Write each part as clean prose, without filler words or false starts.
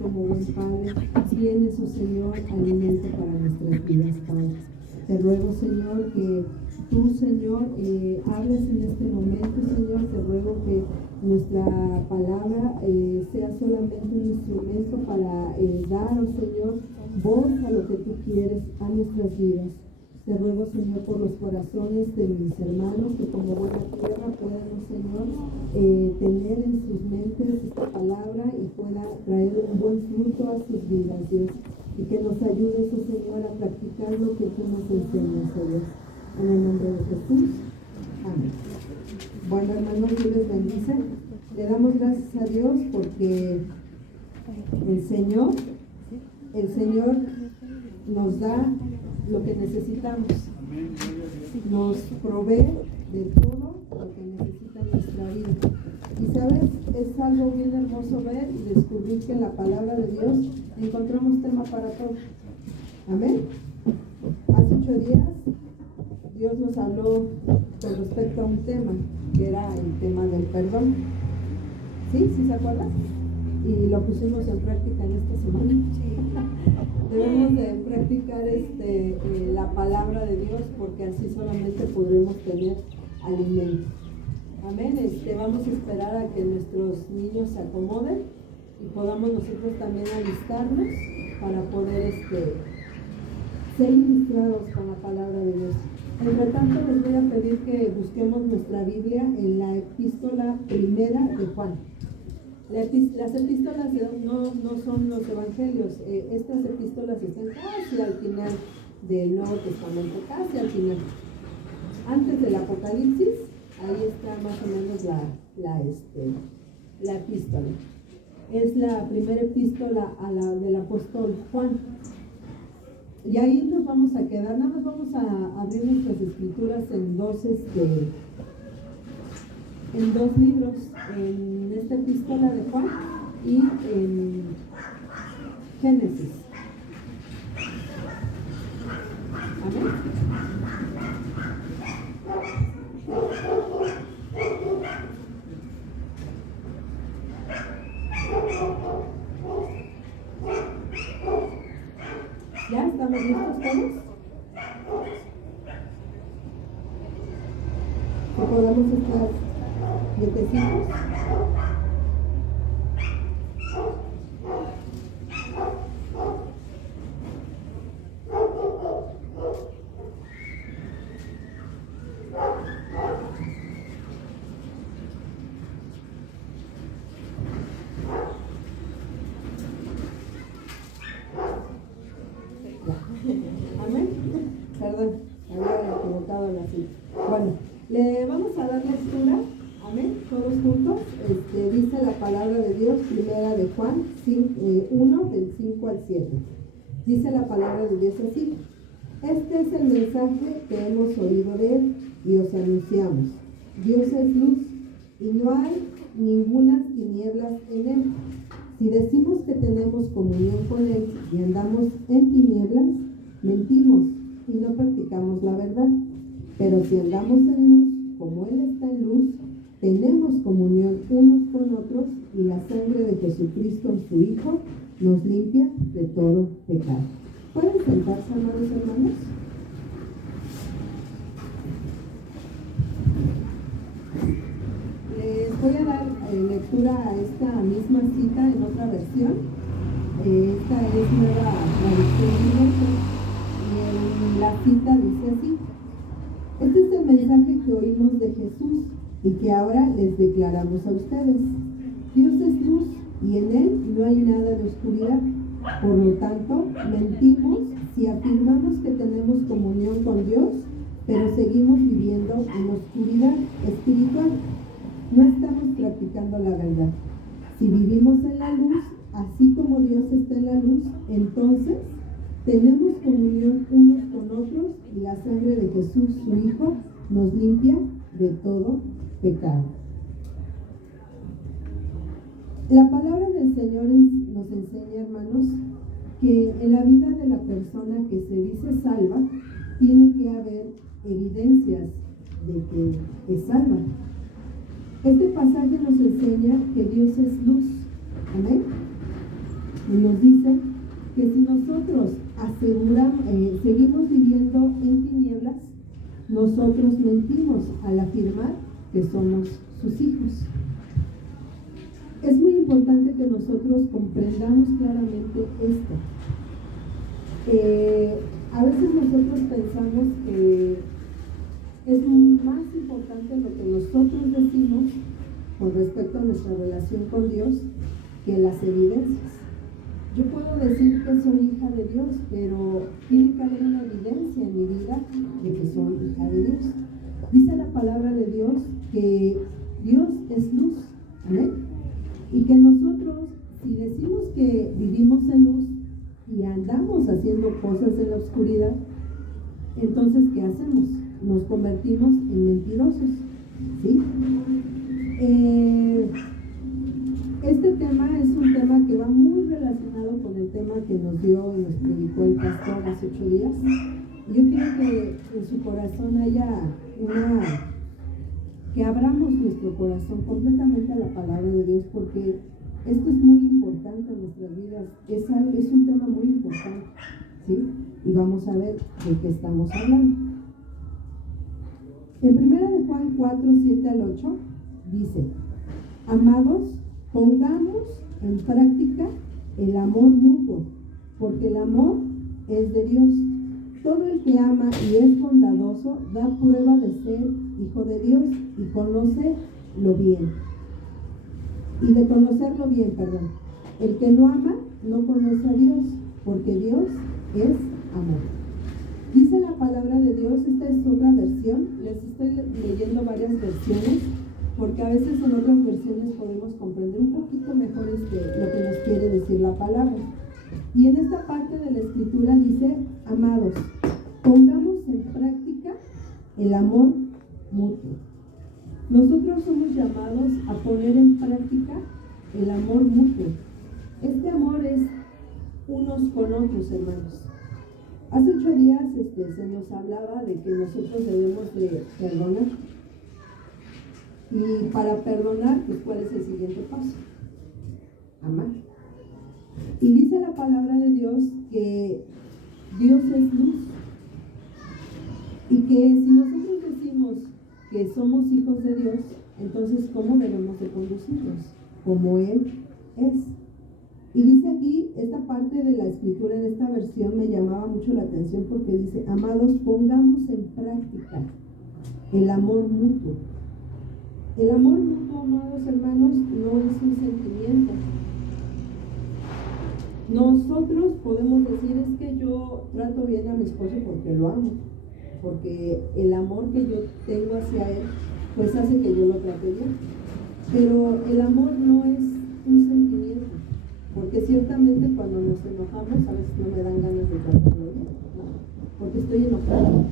como buen Padre, tienes, oh Señor, alimento para nuestras vidas, Padre. Te ruego, Señor, que tú, Señor, hables en este momento, Señor. Te ruego que nuestra palabra sea solamente un instrumento para dar, oh Señor, voz a lo que tú quieres a nuestras vidas. Te ruego, Señor, por los corazones de mis hermanos, que como buena tierra puedan, oh Señor, tener en sus mentes esta palabra y pueda traer un buen fruto a sus vidas, Dios. Y que nos ayudes, oh Señor, a practicar lo que tú nos enseñas, oh Dios. En el nombre de Jesús. Amén. Bueno, hermanos, Dios les bendice. Le damos gracias a Dios porque el Señor nos da lo que necesitamos. Nos provee de todo lo que necesita nuestra vida. Y sabes, es algo bien hermoso ver y descubrir que en la palabra de Dios encontramos tema para todo. Amén. Hace 8 días Dios nos habló con respecto a un tema, que era el tema del perdón. ¿Sí? ¿Sí se acuerdan? Y lo pusimos en práctica en esta semana. Debemos de practicar la palabra de Dios, porque así solamente podremos tener alimento. Amén. Vamos a esperar a que nuestros niños se acomoden y podamos nosotros también alistarnos para poder ser ministrados con la palabra de Dios. Entre tanto, les voy a pedir que busquemos nuestra Biblia en la epístola primera de Juan. Las epístolas no son los evangelios. Estas epístolas están casi al final del Nuevo Testamento, casi al final. Antes del Apocalipsis, ahí está más o menos la epístola. Es la primera epístola del apóstol Juan. Y ahí nos vamos a quedar. Nada más vamos a abrir nuestras escrituras en dos libros, en esta epístola de Juan y en Génesis. Amén. ¿Ya estamos listos todos? ¿Que podamos estar quietecitos? Amén. Perdón, había equivocado la cita. Bueno, le vamos a dar lectura. Amén. Todos juntos. Dice la palabra de Dios, primera de Juan 1, del 5 al 7. Dice la palabra de Dios así: este es el mensaje que hemos oído de él y os anunciamos. Dios es luz y no hay ninguna tinieblas en él. Si decimos que tenemos comunión con él y andamos en tinieblas, mentimos y no practicamos la verdad. Pero si andamos en luz, como él está en luz, tenemos comunión unos con otros y la sangre de Jesucristo, su Hijo, nos limpia de todo pecado. ¿Pueden sentarse, amados hermanos? Les voy a dar lectura a esta misma cita en otra versión. Esta es nueva traducción viviente y en la cita dice así: este es el mensaje que oímos de Jesús y que ahora les declaramos a ustedes. Dios es luz y en él no hay nada de oscuridad. Por lo tanto, mentimos si afirmamos que tenemos comunión con Dios, pero seguimos viviendo en oscuridad espiritual. No estamos practicando la verdad. Si vivimos en la luz, así como Dios está en la luz, entonces tenemos comunión unos con otros y la sangre de Jesús, su Hijo, nos limpia de todo pecado. La palabra del Señor nos enseña, hermanos, que en la vida de la persona que se dice salva, tiene que haber evidencias de que es salva. Este pasaje nos enseña que Dios es luz. Amén. Y nos dice que si nosotros seguimos viviendo en tinieblas, nosotros mentimos al afirmar que somos sus hijos. Es muy importante que nosotros comprendamos claramente esto. A veces nosotros pensamos que es más importante lo que nosotros decimos con respecto a nuestra relación con Dios que las evidencias. Yo puedo decir que soy hija de Dios, pero tiene que haber una evidencia en mi vida de que soy hija de Dios. Dice la palabra de Dios que Dios es luz, ¿amén? Y que nosotros, si decimos que vivimos en luz y andamos haciendo cosas en la oscuridad, entonces ¿qué hacemos? Nos convertimos en mentirosos, ¿sí? Este tema es un tema que va muy relacionado con el tema que nos dio y nos predicó el pastor hace 8 días. Y yo quiero que en su corazón haya que abramos nuestro corazón completamente a la palabra de Dios, porque esto es muy importante en nuestras vidas. Es un tema muy importante, ¿sí? Y vamos a ver de qué estamos hablando. En 1 de Juan 4, 7 al 8 dice: amados, pongamos en práctica el amor mutuo, porque el amor es de Dios. Todo el que ama y es bondadoso da prueba de ser hijo de Dios y conocerlo bien. El que no ama no conoce a Dios, porque Dios es amor. Dice la palabra de Dios, esta es otra versión, les estoy leyendo varias versiones, porque a veces en otras versiones podemos comprender un poquito mejor lo que nos quiere decir la palabra. Y en esta parte de la escritura dice: amados, pongamos en práctica el amor mutuo. Nosotros somos llamados a poner en práctica el amor mutuo. Este amor es unos con otros, hermanos. Hace 8 días se nos hablaba de que nosotros debemos de perdonar. Y para perdonar, pues, ¿cuál es el siguiente paso? Amar. Y dice la palabra de Dios que Dios es luz. Y que si nosotros decimos que somos hijos de Dios, entonces ¿cómo debemos de conducirnos? Como Él es. Y dice aquí, esta parte de la escritura en esta versión me llamaba mucho la atención, porque dice: amados, pongamos en práctica el amor mutuo. El amor mutuo, amados hermanos, no es un sentimiento. Nosotros podemos decir: es que yo trato bien a mi esposo porque lo amo, porque el amor que yo tengo hacia él pues hace que yo lo trate bien. Pero el amor no es un sentimiento, porque ciertamente cuando nos enojamos a veces no me dan ganas de tratarlo bien, ¿no? Porque estoy enojado.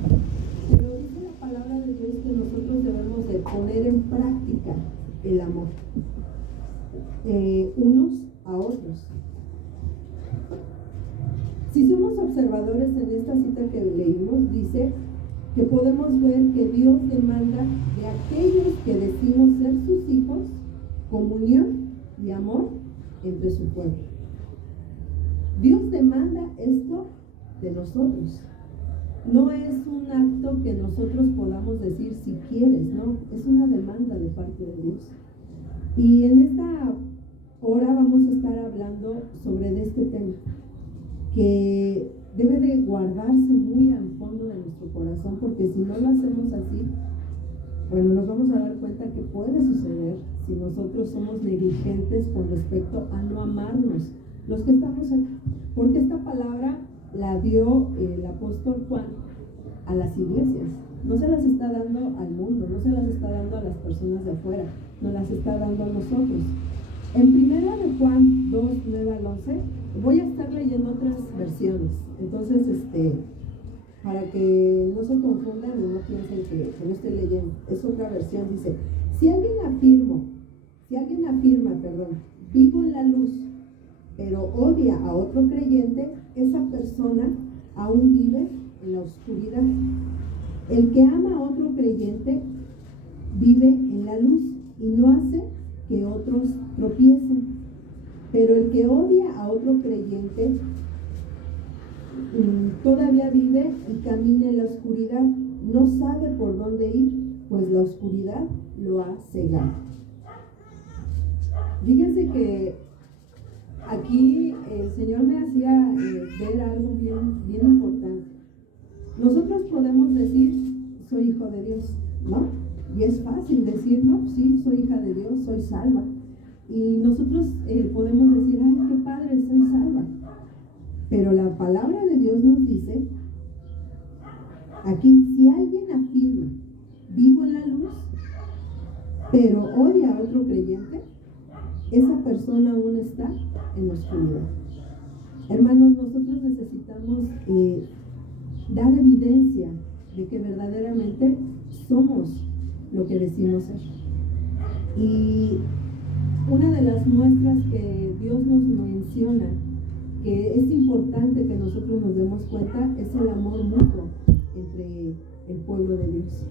Pero dice la palabra de Dios que nosotros debemos de poner en práctica el amor, unos a otros. Si somos observadores en esta cita que leímos, dice que podemos ver que Dios demanda de aquellos que decimos ser sus hijos comunión y amor entre su pueblo. Dios demanda esto de nosotros. No es un acto que nosotros podamos decir si quieres, no, es una demanda de parte de Dios. Y en esta hora vamos a estar hablando sobre este tema, que debe de guardarse muy al fondo de nuestro corazón, porque si no lo hacemos así, bueno, nos vamos a dar cuenta que puede suceder si nosotros somos negligentes con respecto a no amarnos, los que estamos aquí. Porque esta palabra la dio el apóstol Juan a las iglesias. No se las está dando al mundo, no se las está dando a las personas de afuera, nos las está dando a nosotros. En 1 de Juan 2, 9 al 11, voy a estar leyendo otras versiones. Entonces, para que no se confundan y no piensen que no estoy leyendo, es otra versión. Dice: si alguien afirma, vivo en la luz, pero odia a otro creyente, esa persona aún vive en la oscuridad. El que ama a otro creyente vive en la luz y no hace que otros tropiecen. Pero el que odia a otro creyente todavía vive y camina en la oscuridad. No sabe por dónde ir, pues la oscuridad lo ha cegado. Fíjense que aquí el Señor me hacía ver algo bien importante. Nosotros podemos decir, soy hijo de Dios, ¿no? Y es fácil decir, no, sí, soy hija de Dios, soy salva. Y nosotros podemos decir, ay, qué padre, soy salva. Pero la palabra de Dios nos dice, aquí, si alguien afirma, vivo en la luz, pero odia a otro creyente, esa persona aún está en la oscuridad. Hermanos, nosotros necesitamos dar evidencia de que verdaderamente somos lo que decimos ser. Y una de las muestras que Dios nos menciona, que es importante que nosotros nos demos cuenta, es el amor mutuo entre el pueblo de Dios.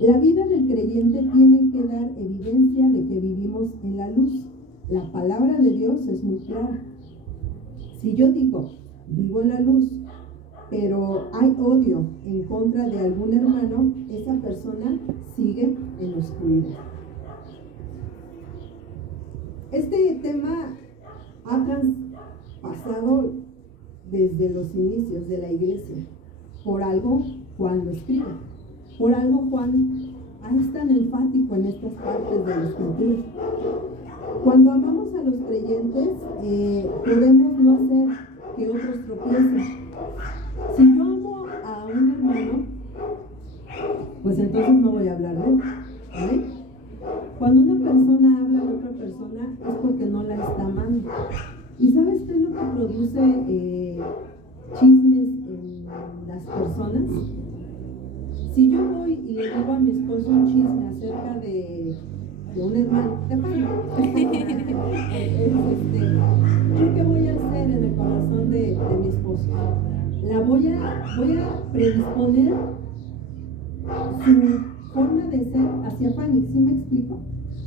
La vida del creyente tiene que dar evidencia de que vivimos en la luz. La palabra de Dios es muy clara. Si yo digo, vivo en la luz, pero hay odio en contra de algún hermano, esa persona sigue en la oscuridad. Este tema ha traspasado desde los inicios de la iglesia. Por algo Juan lo escribe. Por algo Juan es tan enfático en estas partes de la escritura. Cuando amamos a los creyentes, podemos no hacer que otros tropiecen. Si yo amo a un hermano, pues entonces no voy a hablar de él, ¿vale? Cuando una persona habla de otra persona es porque no la está amando. ¿Y sabes qué es lo que produce chismes en las personas? Si yo voy y le digo a mi esposo un chisme acerca de un hermano, ¿yo qué voy a hacer en el corazón de mi esposo? Voy a predisponer su forma de ser hacia Fanny. ¿Sí me explico?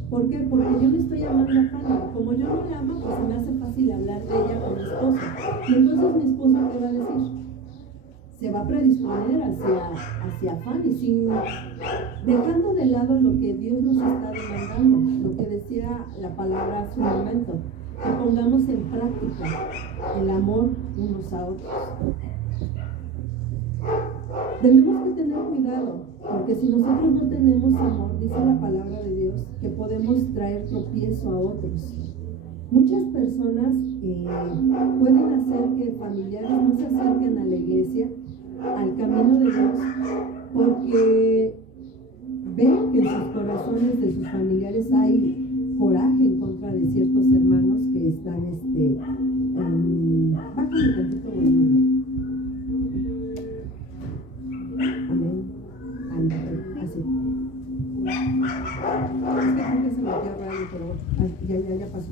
¿Por qué? Porque yo no estoy amando a Fanny. Como yo no la amo, pues se me hace fácil hablar de ella con mi esposo. Y entonces mi esposo, ¿qué va a decir? Se va a predisponer hacia Fanny, dejando de lado lo que Dios nos está demandando, lo que decía la palabra hace un momento, que pongamos en práctica el amor unos a otros. Tenemos que tener cuidado, porque si nosotros no tenemos amor, dice la palabra de Dios, que podemos traer tropiezo a otros. Muchas personas pueden hacer que familiares no se acerquen a la iglesia, al camino de Dios, porque ven que en sus corazones de sus familiares hay coraje en contra de ciertos hermanos que están bájale tantito volumen. Amén. Así. Es que creo que se metió radio, pero ya pasó.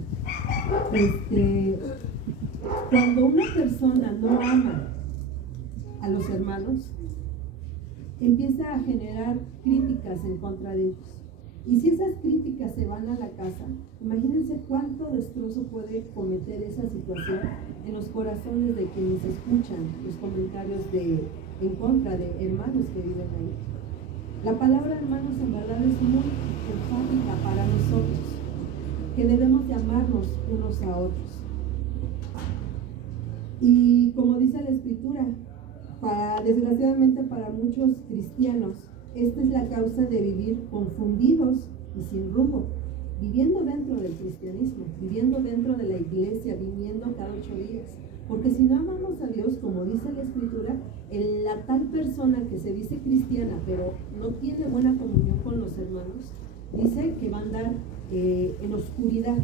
Cuando una persona no ama a los hermanos, empieza a generar críticas en contra de ellos. Y si esas críticas se van a la casa, imagínense cuánto destrozo puede cometer esa situación en los corazones de quienes escuchan los comentarios en contra de hermanos que viven ahí. La palabra hermanos en verdad es muy enfática para nosotros, que debemos de amarnos unos a otros. Y como dice la Escritura, desgraciadamente para muchos cristianos, esta es la causa de vivir confundidos y sin rumbo, viviendo dentro del cristianismo, viviendo dentro de la iglesia, viniendo cada 8 días. Porque si no amamos a Dios, como dice la Escritura, la tal persona que se dice cristiana, pero no tiene buena comunión con los hermanos, dice que va a andar en oscuridad.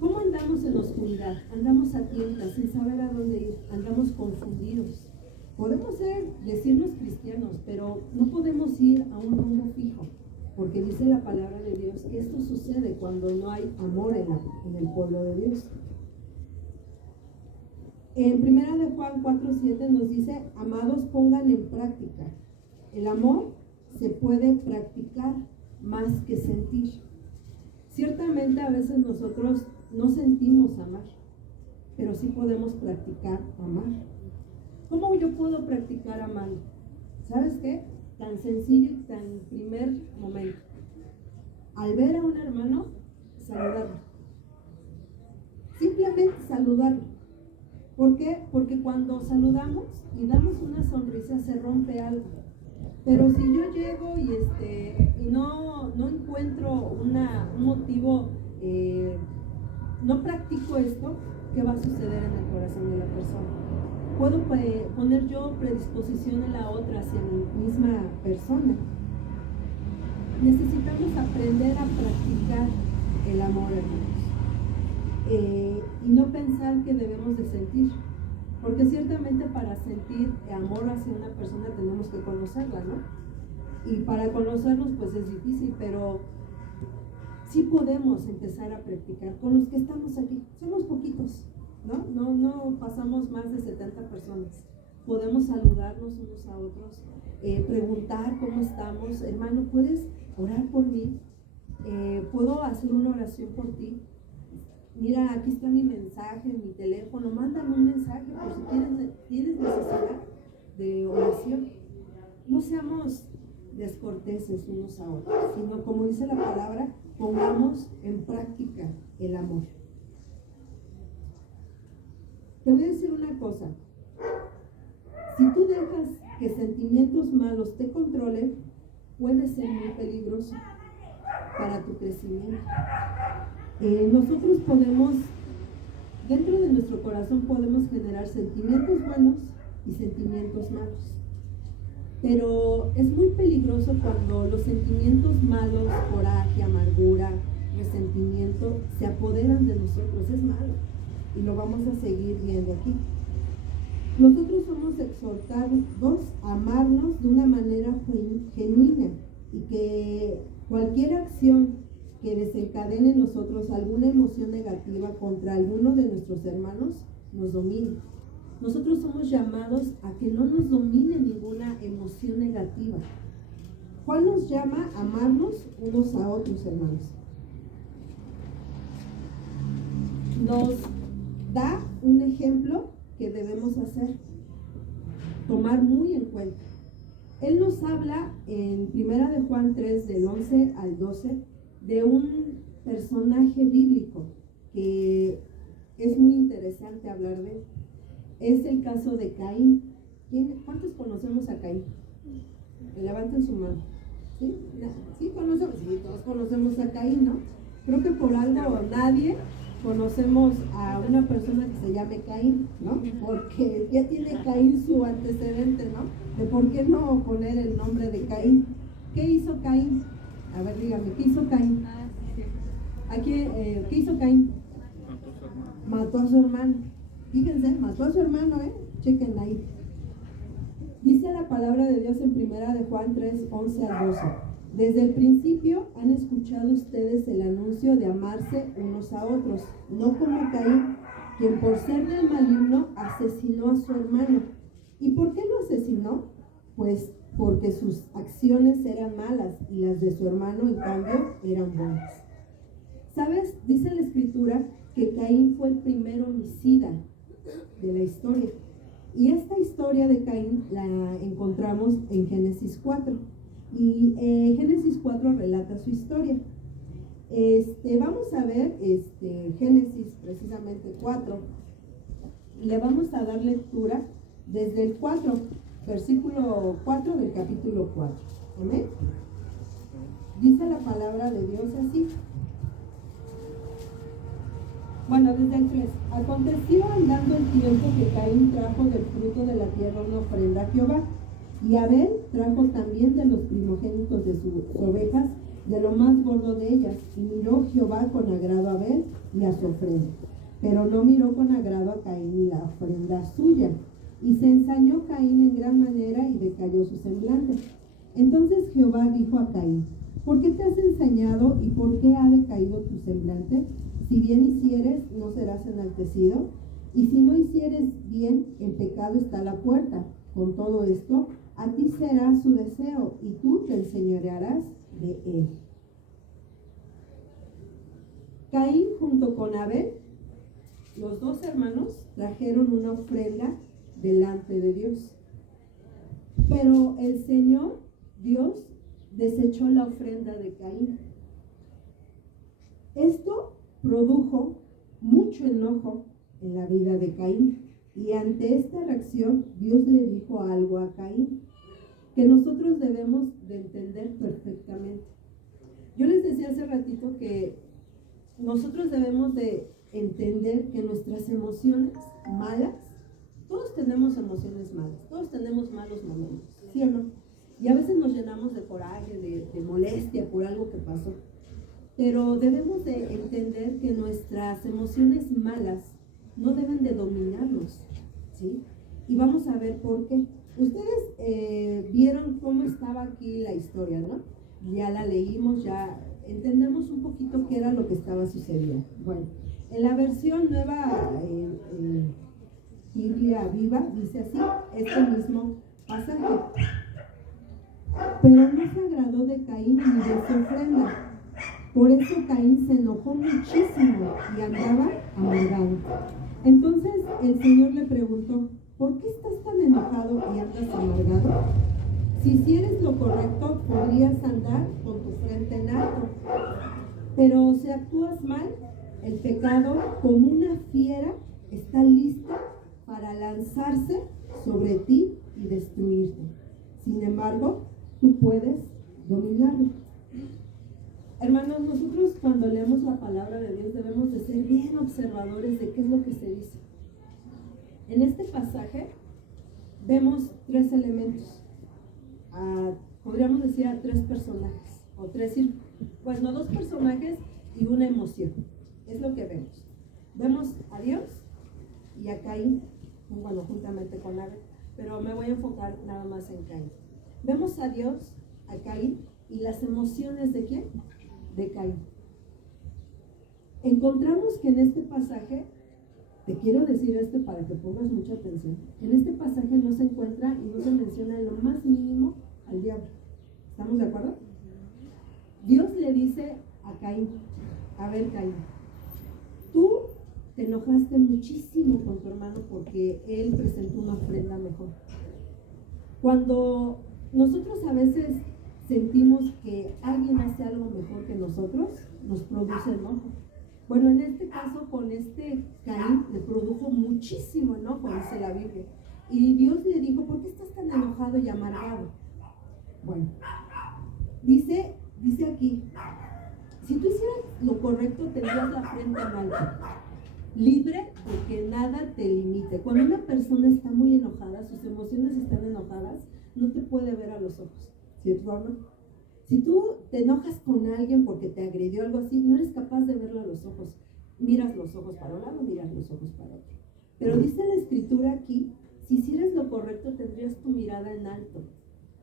¿Cómo andamos en oscuridad? Andamos a tientas, sin saber a dónde ir, andamos confundidos. Podemos decirnos cristianos, pero no podemos ir a un rumbo fijo, porque dice la palabra de Dios que esto sucede cuando no hay amor en el pueblo de Dios. En 1 de Juan 4:7 nos dice, amados, pongan en práctica. El amor se puede practicar más que sentir. Ciertamente a veces nosotros no sentimos amar, pero sí podemos practicar amar. ¿Cómo yo puedo practicar amar? ¿Sabes qué? Tan sencillo y tan primer momento. Al ver a un hermano, saludarlo. Simplemente saludarlo. ¿Por qué? Porque cuando saludamos y damos una sonrisa se rompe algo. Pero si yo llego y no encuentro un motivo, no practico esto, ¿qué va a suceder en el corazón de la persona? Puedo poner yo predisposición en la otra hacia la misma persona. Necesitamos aprender a practicar el amor, hermanos, y no pensar que debemos de sentir, porque ciertamente para sentir amor hacia una persona tenemos que conocerla, ¿no? Y para conocernos pues es difícil, pero sí podemos empezar a practicar con los que estamos aquí. Somos poquitos, ¿no? No pasamos más de 70 personas. Podemos saludarnos unos a otros, preguntar cómo estamos. Hermano, ¿puedes orar por mí? ¿Puedo hacer una oración por ti? Mira, aquí está mi mensaje, mi teléfono. Mándame un mensaje por si tienes necesidad de oración. No seamos descorteses unos a otros, sino, como dice la palabra, pongamos en práctica el amor. Te voy a decir una cosa. Si tú dejas que sentimientos malos te controlen, puede ser muy peligroso para tu crecimiento. Nosotros podemos, dentro de nuestro corazón podemos generar sentimientos buenos y sentimientos malos. Pero es muy peligroso cuando los sentimientos malos, coraje, amargura, resentimiento, se apoderan de nosotros. Es malo. Y lo vamos a seguir viendo aquí. Nosotros somos exhortados a amarnos de una manera genuina y que cualquier acción que desencadene en nosotros alguna emoción negativa contra alguno de nuestros hermanos nos domine. Nosotros somos llamados a que no nos domine ninguna emoción negativa. Juan nos llama a amarnos unos a otros, hermanos. Nos da un ejemplo que debemos hacer, tomar muy en cuenta. Él nos habla en 1 de Juan 3, del 11 al 12, de un personaje bíblico que es muy interesante hablar de él. Es el caso de Caín. ¿Cuántos conocemos a Caín? Levanten su mano. ¿Sí? ¿Sí conocemos? Sí, todos conocemos a Caín, ¿no? Creo que por algo nadie conocemos a una persona que se llame Caín, ¿no? Porque ya tiene Caín su antecedente, ¿no? De por qué no poner el nombre de Caín. ¿Qué hizo Caín? A ver, dígame, ¿qué hizo Caín? ¿Qué hizo Caín? Mató a su hermano. Fíjense, mató a su hermano, chequen ahí. Dice la palabra de Dios en 1 de Juan 3, 11 al 12. Desde el principio han escuchado ustedes el anuncio de amarse unos a otros, no como Caín, quien por ser del maligno asesinó a su hermano. ¿Y por qué lo asesinó? Pues porque sus acciones eran malas y las de su hermano, en cambio, eran buenas. ¿Sabes? Dice la Escritura que Caín fue el primer homicida de la historia. Y esta historia de Caín la encontramos en Génesis 4. Y Génesis 4 relata su historia. Vamos a ver Génesis precisamente 4. Le vamos a dar lectura desde el 4, versículo 4 del capítulo 4. ¿Amén? Dice la palabra de Dios así. Bueno, desde el 3. Aconteció andando el tiempo que Caín trajo del fruto de la tierra una ofrenda a Jehová, y Abel trajo también de los primogénitos de sus ovejas, de lo más gordo de ellas, y miró Jehová con agrado a Abel y a su ofrenda, pero no miró con agrado a Caín y la ofrenda suya, y se ensañó Caín en gran manera y decayó su semblante. Entonces Jehová dijo a Caín: ¿por qué te has ensañado y por qué ha decaído tu semblante? Si bien hicieres, no serás enaltecido, y si no hicieres bien, el pecado está a la puerta. Con todo esto, a ti será su deseo, y tú te enseñorearás de él. Caín junto con Abel los dos hermanos trajeron una ofrenda delante de Dios. Pero el Señor, Dios, desechó la ofrenda de Caín. Esto produjo mucho enojo en la vida de Caín. Y ante esta reacción, Dios le dijo algo a Caín que nosotros debemos de entender perfectamente. Yo les decía hace ratito que nosotros debemos de entender que nuestras emociones malas, todos tenemos emociones malas, todos tenemos malos momentos, ¿sí o no? Y a veces nos llenamos de coraje, de molestia por algo que pasó. Pero debemos de entender que nuestras emociones malas no deben de dominarnos, ¿sí? Y vamos a ver por qué. Ustedes vieron cómo estaba aquí la historia, ¿no? Ya la leímos, ya entendemos un poquito qué era lo que estaba sucediendo. Bueno, en la versión nueva Biblia Viva dice así, este mismo pasaje. Pero no se agradó de Caín ni de su ofrenda. Por eso Caín se enojó muchísimo y andaba amargado. Entonces el Señor le preguntó, ¿por qué estás tan enojado y andas amargado? Si hicieres lo correcto, podrías andar con tu frente en alto. Pero si actúas mal, el pecado, como una fiera, está lista para lanzarse sobre ti y destruirte. Sin embargo, tú puedes dominarlo. Hermanos, nosotros cuando leemos la palabra de Dios debemos de ser bien observadores de qué es lo que se dice. En este pasaje vemos tres elementos. Podríamos decir a tres personajes, o dos personajes y una emoción. Es lo que vemos. Vemos a Dios y a Caín, bueno, juntamente con Abel, pero me voy a enfocar nada más en Caín. Vemos a Dios, a Caín y las emociones de ¿quién? De Caín. Encontramos que en este pasaje, te quiero decir esto para que pongas mucha atención, en este pasaje no se encuentra y no se menciona en lo más mínimo al diablo. ¿Estamos de acuerdo? Dios le dice a Caín, a ver Caín, tú te enojaste muchísimo con tu hermano porque él presentó una ofrenda mejor. Cuando nosotros a veces sentimos que alguien hace algo mejor que nosotros, nos produce enojo. Bueno, en este caso con este Caín le produjo muchísimo enojo, dice la Biblia. Y Dios le dijo, ¿por qué estás tan enojado y amargado? Bueno, dice aquí, si tú hicieras lo correcto, tendrías la frente en alto, libre de que nada te limite. Cuando una persona está muy enojada, sus emociones están enojadas, no te puede ver a los ojos. ¿Cierto, no? Si tú te enojas con alguien porque te agredió algo así, no eres capaz de verlo a los ojos. Miras los ojos para un lado, miras los ojos para otro. Pero dice la escritura aquí, si hicieras lo correcto, tendrías tu mirada en alto.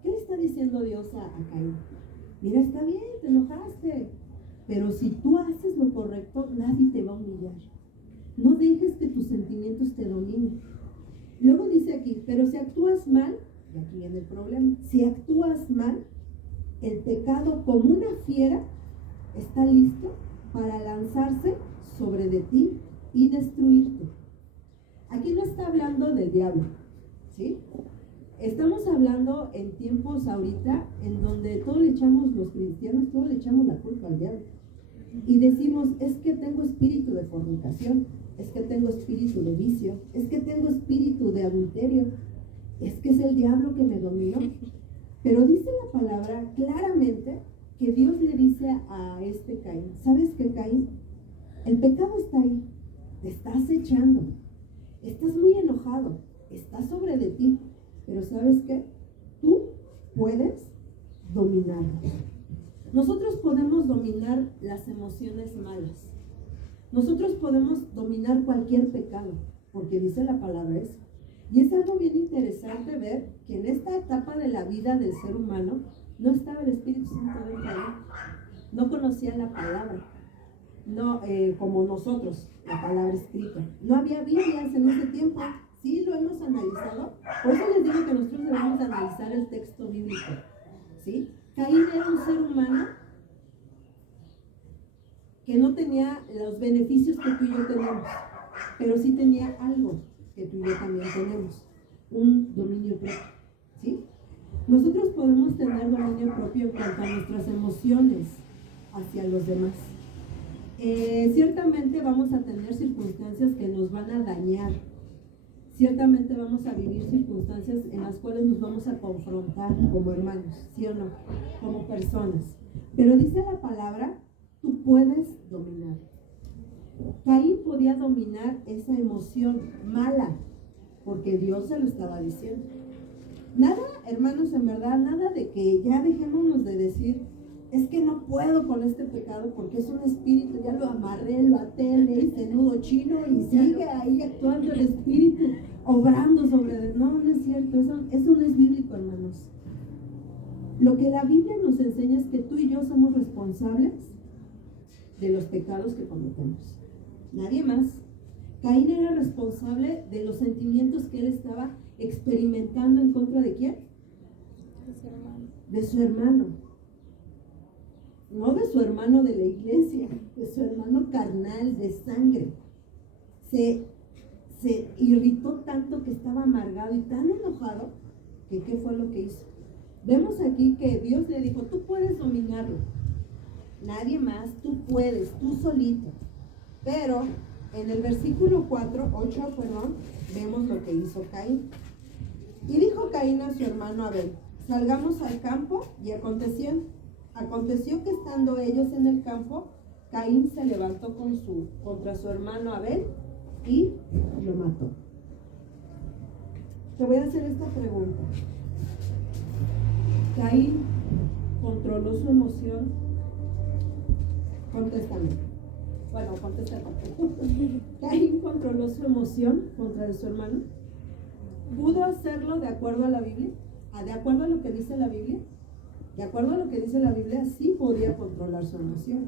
¿Qué le está diciendo Dios a Caín? Mira, está bien, te enojaste, pero si tú haces lo correcto, nadie te va a humillar. No dejes que tus sentimientos te dominen. Luego dice aquí, pero si actúas mal, y aquí viene el problema, si actúas mal, el pecado como una fiera está listo para lanzarse sobre de ti y destruirte. Aquí no está hablando del diablo, ¿sí? Estamos hablando en tiempos ahorita en donde todos le echamos, los cristianos, todos le echamos la culpa al diablo. Y decimos, es que tengo espíritu de fornicación, es que tengo espíritu de vicio, es que tengo espíritu de adulterio, es que es el diablo que me dominó. Pero dice la palabra claramente que Dios le dice a este Caín, ¿sabes qué, Caín? El pecado está ahí, te está acechando, estás muy enojado, está sobre de ti, pero ¿sabes qué? Tú puedes dominarlo. Nosotros podemos dominar las emociones malas. Nosotros podemos dominar cualquier pecado, porque dice la palabra eso. Y es algo bien interesante ver que en esta etapa de la vida del ser humano no estaba el Espíritu Santo de Caín. No conocía la palabra, no como nosotros, la palabra escrita. No había Biblias en ese tiempo. Sí, lo hemos analizado. Por eso les digo que nosotros debemos analizar el texto bíblico. ¿Sí? Caín era un ser humano que no tenía los beneficios que tú y yo tenemos. pero sí tenía algo que tú y yo también tenemos, un dominio propio, ¿sí? Nosotros podemos tener dominio propio en cuanto a nuestras emociones hacia los demás. Ciertamente vamos a tener circunstancias que nos van a dañar. Ciertamente vamos a vivir circunstancias en las cuales nos vamos a confrontar como hermanos, ¿sí o no? Como personas. Pero dice la palabra, tú puedes dominar. Caín podía dominar esa emoción mala, porque Dios se lo estaba diciendo. Nada, hermanos, en verdad, nada de que ya dejémonos de decir, es que no puedo con este pecado porque es un espíritu, ya lo amarré, lo até, le hice nudo chino y sigue ahí actuando el espíritu, obrando sobre él. No, no es cierto, eso no es bíblico, hermanos. Lo que la Biblia nos enseña es que tú y yo somos responsables de los pecados que cometemos. Nadie más. Caín era responsable de los sentimientos que él estaba experimentando en contra de ¿quién? De su hermano. No de su hermano de la iglesia, de su hermano carnal, de sangre. Se irritó tanto que estaba amargado y tan enojado que ¿qué fue lo que hizo? Vemos aquí que Dios le dijo, tú puedes dominarlo. Nadie más, tú puedes, tú solito. Pero en el versículo 8, vemos lo que hizo Caín. Y dijo Caín a su hermano Abel, salgamos al campo, y aconteció que estando ellos en el campo, Caín se levantó contra su hermano Abel y lo mató. Te voy a hacer esta pregunta. ¿Caín controló su emoción? Contéstame. Bueno, contéstame. ¿Caín controló su emoción contra su hermano? ¿Pudo hacerlo de acuerdo a la Biblia? ¿De acuerdo a lo que dice la Biblia? De acuerdo a lo que dice la Biblia, sí podía controlar su emoción.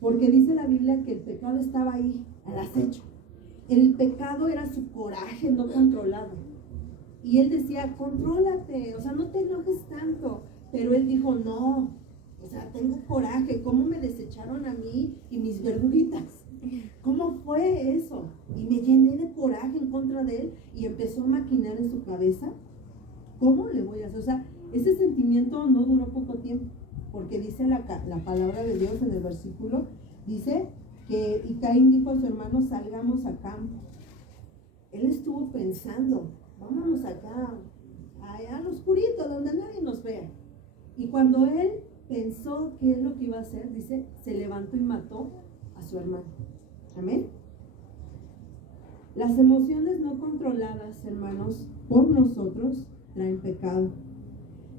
Porque dice la Biblia que el pecado estaba ahí, al acecho. El pecado era su coraje no controlado. Y él decía, contrólate, o sea, no te enojes tanto. Pero él dijo, no, o sea, tengo coraje. ¿Cómo me desecharon a mí y mis verduritas? ¿Cómo fue eso? Y me llené de coraje en contra de él y empezó a maquinar en su cabeza. ¿Cómo le voy a hacer? O sea, ese sentimiento no duró poco tiempo, porque dice la palabra de Dios en el versículo, dice que y Caín dijo a su hermano, salgamos a campo. Él estuvo pensando, vámonos acá, allá al oscurito, donde nadie nos vea. Y cuando él pensó qué es lo que iba a hacer, dice, se levantó y mató a su hermano. Amén. Las emociones no controladas, hermanos, por nosotros, traen pecado.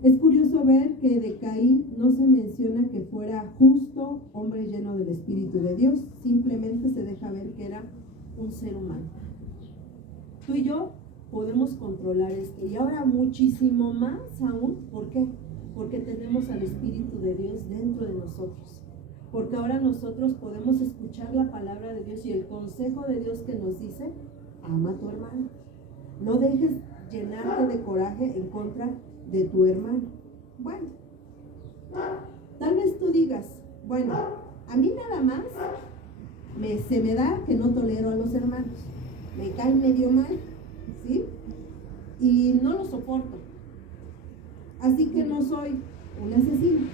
Es curioso ver que de Caín no se menciona que fuera justo, hombre lleno del Espíritu de Dios, simplemente se deja ver que era un ser humano. Tú y yo podemos controlar esto, y ahora muchísimo más aún. ¿Por qué? Porque tenemos al Espíritu de Dios dentro de nosotros. Porque ahora nosotros podemos escuchar la palabra de Dios y el consejo de Dios que nos dice, ama a tu hermano. No dejes llenarte de coraje en contra de tu hermano. Bueno, tal vez tú digas, bueno, a mí nada más se me da que no tolero a los hermanos. Me caen medio mal, ¿sí? Y no los soporto. Así que no soy un asesino.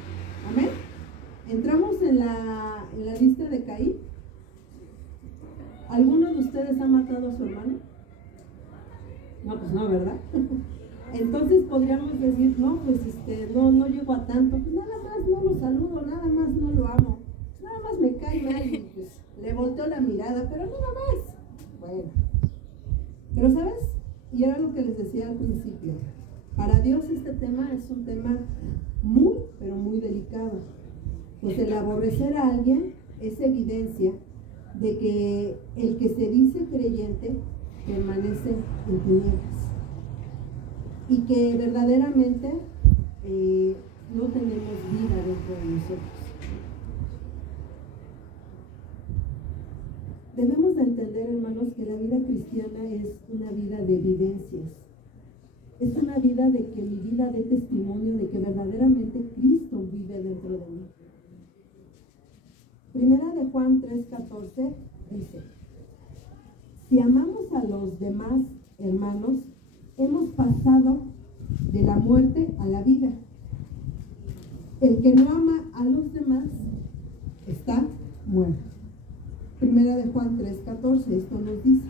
Amén. Entramos en la lista de Caín. ¿Alguno de ustedes ha matado a su hermano? No, pues no, ¿verdad? Entonces podríamos decir, no, pues no llego a tanto, pues nada más no lo saludo, nada más no lo amo, nada más me cae mal y pues le volteo la mirada, pero nada más. Bueno, pero ¿sabes? Y era lo que les decía al principio, para Dios este tema es un tema muy, pero muy delicado, pues el aborrecer a alguien es evidencia de que el que se dice creyente permanece en tinieblas y que verdaderamente no tenemos vida dentro de nosotros. Debemos de entender, hermanos, que la vida cristiana es una vida de evidencias. Es una vida de que mi vida dé testimonio de que verdaderamente Cristo vive dentro de mí. Primera de Juan 3:14 dice, si Si amamos a los demás hermanos, hemos pasado de la muerte a la vida. El que no ama a los demás está muerto. Primera de Juan 3:14, esto nos dice: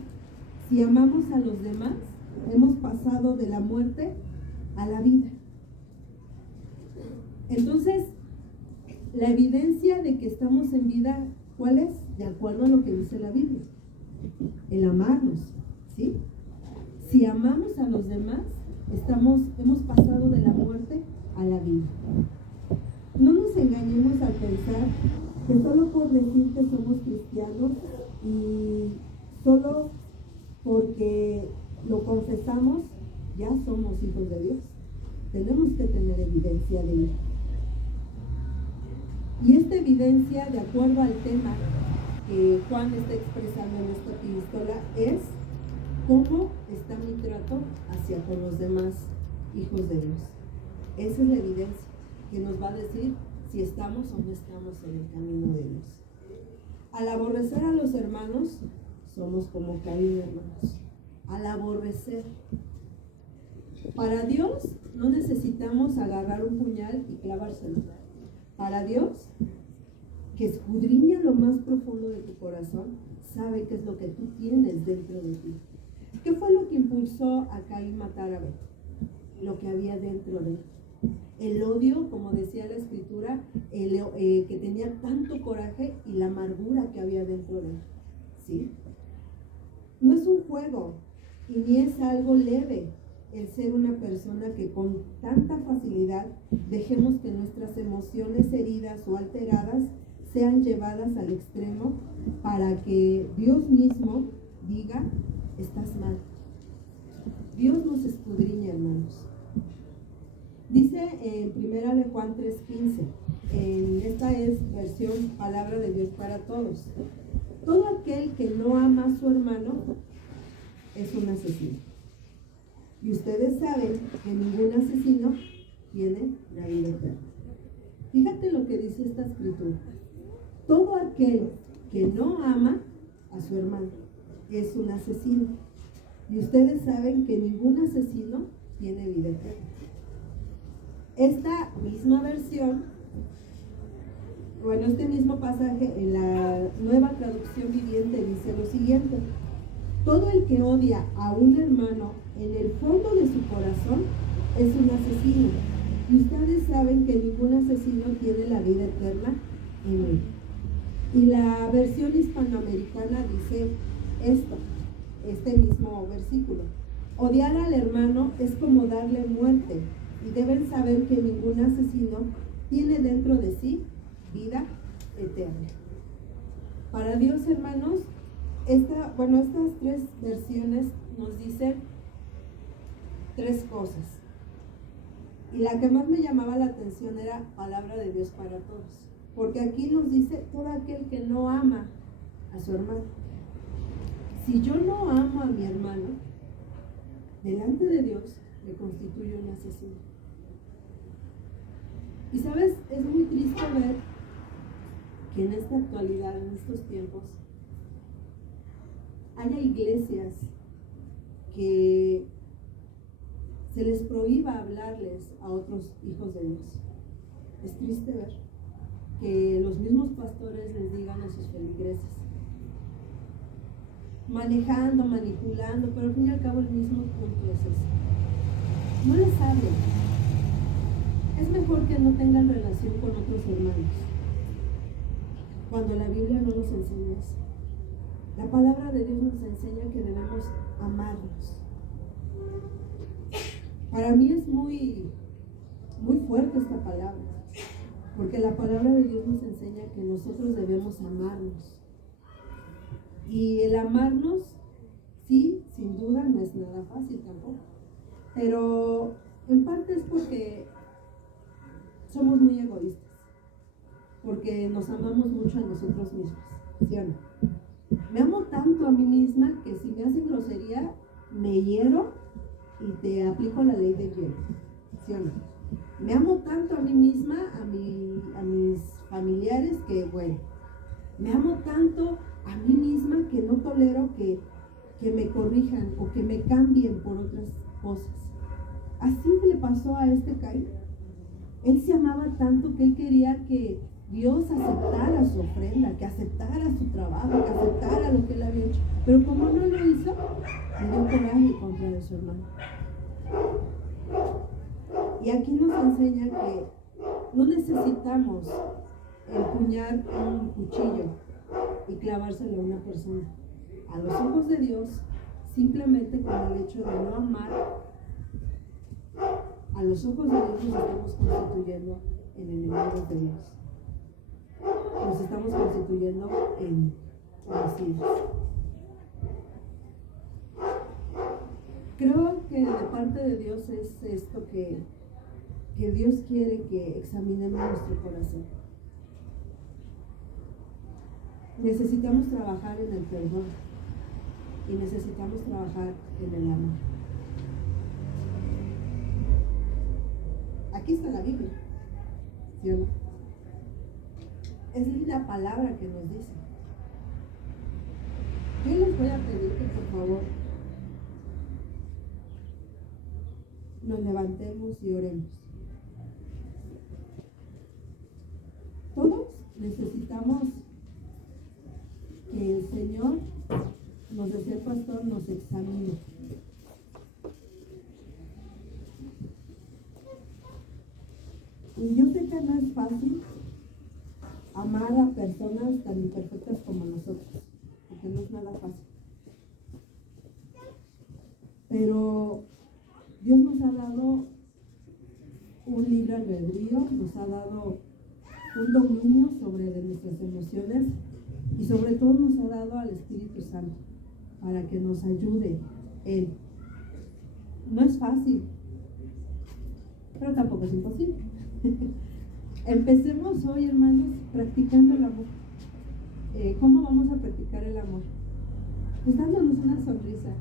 si amamos a los demás, hemos pasado de la muerte a la vida. Entonces, la evidencia de que estamos en vida, ¿cuál es? De acuerdo a lo que dice la Biblia. El amarnos, ¿sí? Si amamos a los demás, hemos pasado de la muerte a la vida. No nos engañemos al pensar que solo por decir que somos cristianos y solo porque lo confesamos, ya somos hijos de Dios. Tenemos que tener evidencia de ello. Y esta evidencia, de acuerdo al tema que Juan está expresando en esta epístola, es cómo está mi trato hacia con los demás hijos de Dios. Esa es la evidencia que nos va a decir si estamos o no estamos en el camino de Dios. Al aborrecer a los hermanos, somos como Caín, hermanos. Al aborrecer. Para Dios no necesitamos agarrar un puñal y clavárselo. Para Dios, que escudriña lo más profundo de tu corazón, sabe qué es lo que tú tienes dentro de ti. ¿Qué fue lo que impulsó a Caín matar a Abel? Lo que había dentro de él. El odio, como decía la escritura, que tenía tanto coraje, y la amargura que había dentro de él. ¿Sí? No es un juego y ni es algo leve el ser una persona que con tanta facilidad dejemos que nuestras emociones heridas o alteradas sean llevadas al extremo para que Dios mismo diga: estás mal. Dios nos escudriña, hermanos. Dice en Primera de Juan 3:15, esta es versión Palabra de Dios para Todos: todo aquel que no ama a su hermano es un asesino. Y ustedes saben que ningún asesino tiene la vida eterna. Fíjate lo que dice esta escritura: todo aquel que no ama a su hermano es un asesino. Y ustedes saben que ningún asesino tiene vida eterna. Esta misma versión, este mismo pasaje en la Nueva Traducción Viviente dice lo siguiente: todo el que odia a un hermano en el fondo de su corazón es un asesino. Y ustedes saben que ningún asesino tiene la vida eterna en él. Y la versión hispanoamericana dice este mismo versículo: odiar al hermano es como darle muerte, y deben saber que ningún asesino tiene dentro de sí vida eterna. Para Dios, hermanos, estas tres versiones nos dicen tres cosas. Y la que más me llamaba la atención era Palabra de Dios para Todos. Porque aquí nos dice todo aquel que no ama a su hermano. Si yo no amo a mi hermano, delante de Dios me constituyo un asesino. Y sabes, es muy triste ver que en esta actualidad, en estos tiempos, haya iglesias que se les prohíba hablarles a otros hijos de Dios. Es triste ver que los mismos pastores les digan a sus feligreses, manejando, manipulando, pero al fin y al cabo el mismo punto es ese: no les hablen. Es mejor que no tengan relación con otros hermanos, cuando la Biblia no nos enseña eso. La palabra de Dios nos enseña que debemos amarnos. Para mí es muy, muy fuerte esta palabra, porque la palabra de Dios nos enseña que nosotros debemos amarnos. Y el amarnos, sí, sin duda no es nada fácil tampoco, pero en parte es porque somos muy egoístas, porque nos amamos mucho a nosotros mismos, ¿sí o no? Me amo tanto a mí misma que si me hacen grosería, me hiero y te aplico la ley del hielo, ¿sí o no? Me amo tanto a mí misma, a mis familiares, que bueno, me amo tanto a mí misma que no tolero que que me corrijan o que me cambien por otras cosas. Así le pasó a este Caín. Él se amaba tanto que él quería que Dios aceptara su ofrenda, que aceptara su trabajo, que aceptara lo que él había hecho. Pero como no lo hizo, le dio coraje contra de su hermano. Y aquí nos enseña que no necesitamos empuñar un cuchillo y clavárselo a una persona. A los ojos de Dios, simplemente con el hecho de no amar, a los ojos de Dios nos estamos constituyendo en enemigos de Dios. Nos estamos constituyendo en homicidas. Creo que de parte de Dios es esto que Dios quiere que examinemos nuestro corazón. Necesitamos trabajar en el perdón y necesitamos trabajar en el amor. Aquí está la Biblia, ¿sí o no? Es la palabra que nos dice. Yo les voy a pedir que por favor nos levantemos y oremos. Todos necesitamos que el Señor, nos decía el pastor, nos examine. Y yo sé que no es fácil amar a personas tan imperfectas como nosotros, porque no es nada fácil. Pero Dios nos ha dado un libre albedrío, nos ha dado un dominio sobre de nuestras emociones y sobre todo nos ha dado al Espíritu Santo para que nos ayude Él. No es fácil, pero tampoco es imposible. Empecemos hoy, hermanos, practicando el amor. ¿Cómo vamos a practicar el amor? Pues dándonos una sonrisa.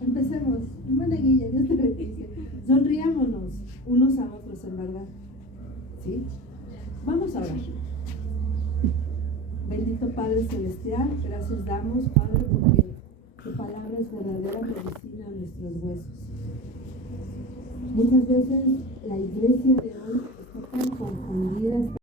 Empecemos. Hermana Guilla, Dios te bendiga. Sonriámonos unos a otros, en verdad. ¿Sí? Vamos a orar. Bendito Padre Celestial, gracias damos, Padre, porque tu palabra es verdadera medicina a nuestros huesos. Muchas veces la iglesia de hoy está tan confundida,